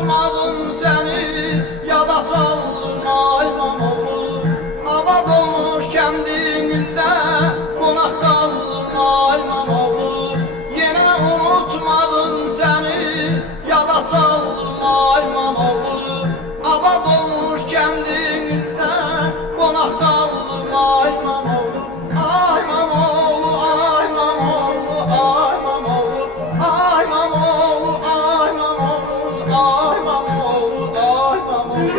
unutmadım seni, yada saldım ay İmamoğlu. Abad olmuş kendimizde, konak kaldım ay İmamoğlu. Yine unutmadım seni, yada saldım ay İmamoğlu. Abad olmuş kendimizde, konak kaldım ay İmamoğlu. Ay İmamoğlu, ay İmamoğlu, ay İmamoğlu, ay İmamoğlu, ay İmamoğlu, ay İmamoğlu, ay İmamoğlu.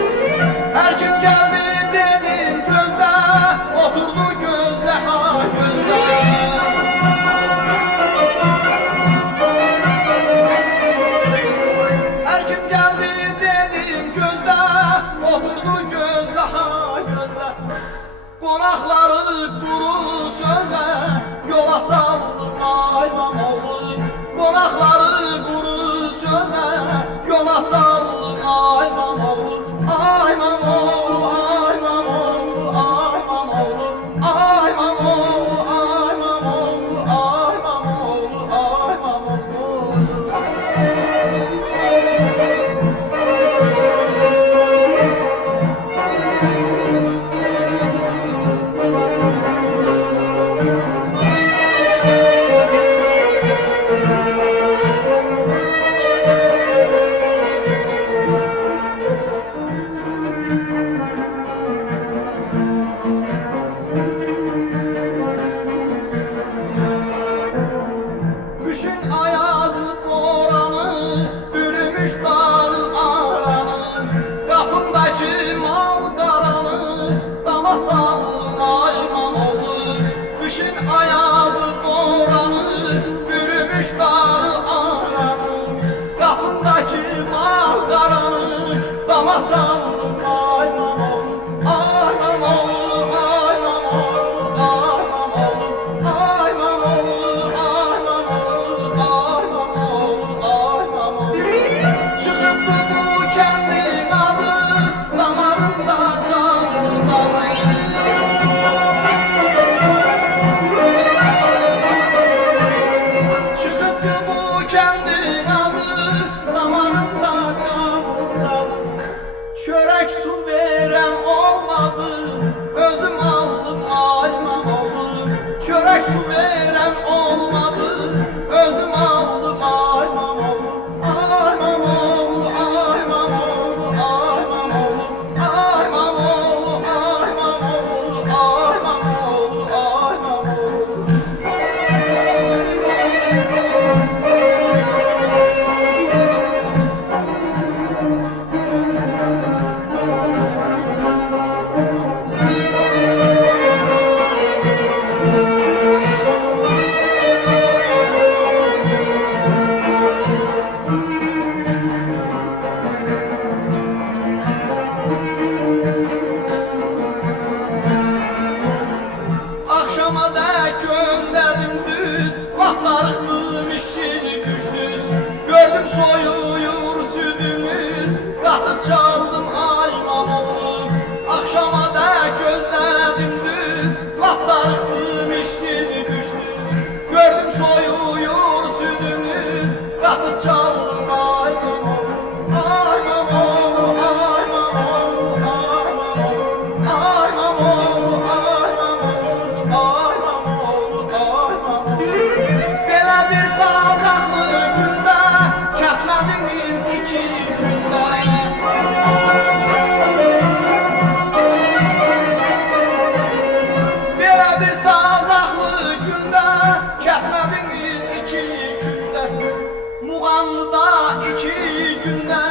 Her kim geldi dedim gözle, oturdu gözle ha gözle. Her kim geldi dedim gözle, oturdu gözle ha gözle. Konakları kuru sözle, yola saldım ay İmamoğlu. Konakları kuru sözle, yola saldım ay İmamoğlu. Ay İmamoğlu, ay İmamoğlu, ay İmamoğlu, ay İmamoğlu, ay İmamoğlu, ay İmamoğlu, ay İmamoğlu. Kışın ayazı boranı, bürümüş dağın aranı. Kapımdaki mal qaranı, dama saldım ay İmamoğlu. Kışın ayazı boranı, bürümüş dağın aranı. Kapımdaki mal qaranı, dama saldım ay İmamoğlu. Ay İmamoğlu, ay İmamoğlu, ay İmamoğlu, ay İmamoğlu, ay İmamoğlu. Çıkıptı bu kendin adı, damarında kaldı tadı. Çıkıptı bu kendin adı, damarında kaldı tadı. Çörek su veren olmadı, özüm aldım ay İmamoğlu. Çörek su veren olmadı, özüm aldım ay İmamoğlu. Ay İmamoğlu, ay İmamoğlu, ay İmamoğlu, ay İmamoğlu, ay İmamoğlu, ay İmamoğlu, ay İmamoğlu. Akşama dek gözledim düz, laflarıqdım işi güçsüz. Gördüm soyuyur südümüz, qatıq çaldım ay İmamoğlu. Akşama dek gözledim düz, laflarıqdım işi güçsüz. Gördüm soyuyur südümüz, qatıq çaldım ay İmamoğlu. Ay İmamoğlu, ay İmamoğlu, ay İmamoğlu, ay İmamoğlu, ay İmamoğlu, ay İmamoğlu, ay İmamoğlu. Belə bir sazaqlı gündə, kəsmədiniz iki gündə. Belə bir sazaqlı gündə, kəsmədiniz iki gündə. Muğanlıda iki gündə,